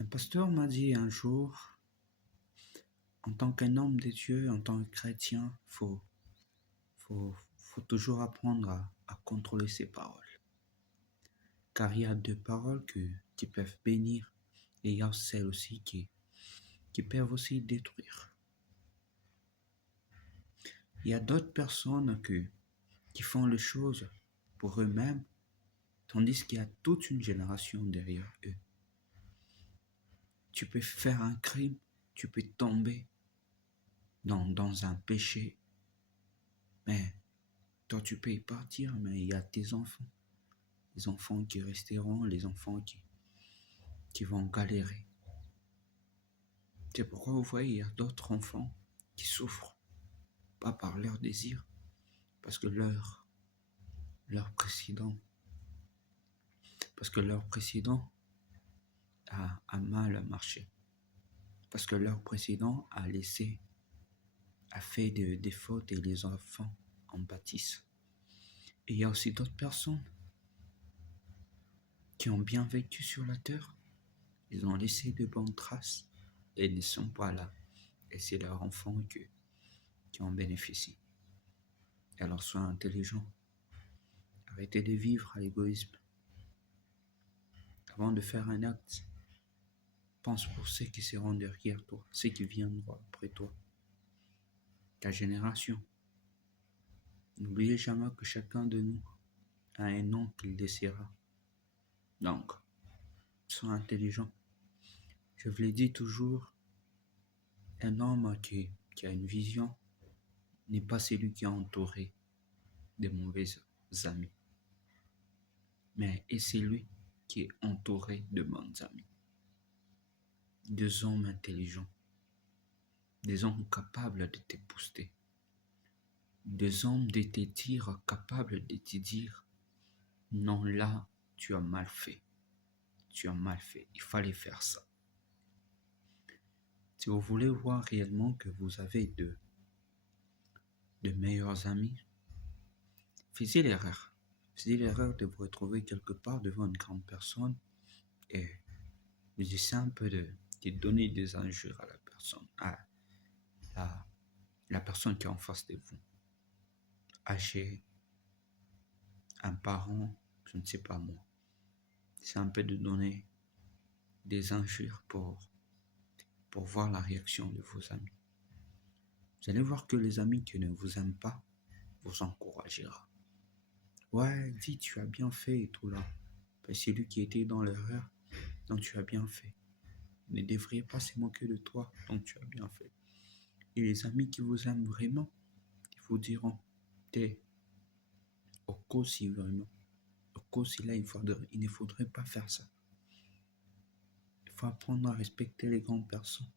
Un pasteur m'a dit un jour, en tant qu'un homme de Dieu, en tant que chrétien, faut toujours apprendre à contrôler ses paroles. Car il y a deux paroles qui peuvent bénir et il y a celles aussi qui peuvent aussi détruire. Il y a d'autres personnes qui font les choses pour eux-mêmes, tandis qu'il y a toute une génération derrière eux. Tu peux faire un crime, tu peux tomber dans un péché, mais toi tu peux y partir, mais il y a tes enfants. Les enfants qui resteront, les enfants qui vont galérer. C'est pourquoi vous voyez, il y a d'autres enfants qui souffrent, pas par leur désir, parce que leur précédent a mal marché, parce que leur précédent a fait des fautes et les enfants en pâtissent. Et il y a aussi d'autres personnes qui ont bien vécu sur la terre, ils ont laissé de bonnes traces et ils ne sont pas là. Et c'est leurs enfants qui en bénéficient. Alors sois intelligent. Arrêtez de vivre à l'égoïsme. Avant de faire un acte, pense pour ceux qui seront derrière toi, ceux qui viendront après toi, ta génération. N'oubliez jamais que chacun de nous a un nom qu'il désiera. Donc, sois intelligent. Je vous l'ai dit toujours, un homme qui a une vision n'est pas celui qui est entouré de mauvais amis, mais est celui qui est entouré de bons amis. Des hommes intelligents, des hommes capables de te booster, des hommes de te dire, capables de te dire, non là, tu as mal fait, il fallait faire ça. Si vous voulez voir réellement que vous avez de meilleurs amis, faites l'erreur de vous retrouver quelque part devant une grande personne et vous essayez un peu de donner des injures à la personne, à la personne qui est en face de vous, âgée, un parent, je ne sais pas moi. C'est un peu de donner des injures pour voir la réaction de vos amis. Vous allez voir que les amis qui ne vous aiment pas vous encouragera. Ouais, dis, tu as bien fait et tout là. C'est lui qui était dans l'erreur, donc tu as bien fait. Vous ne devriez pas se moquer de toi, donc tu as bien fait. Et les amis qui vous aiment vraiment, ils vous diront, t'es au cas si vraiment, au cas si là, il ne faudrait pas faire ça. Il faut apprendre à respecter les grandes personnes.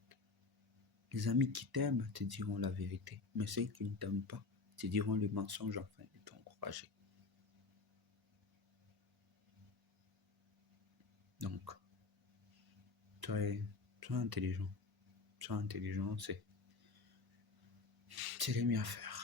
Les amis qui t'aiment te diront la vérité, mais ceux qui ne t'aiment pas te diront le mensonge afin de t'encourager. Donc, sois intelligent. Sois intelligent, c'est le mieux à faire.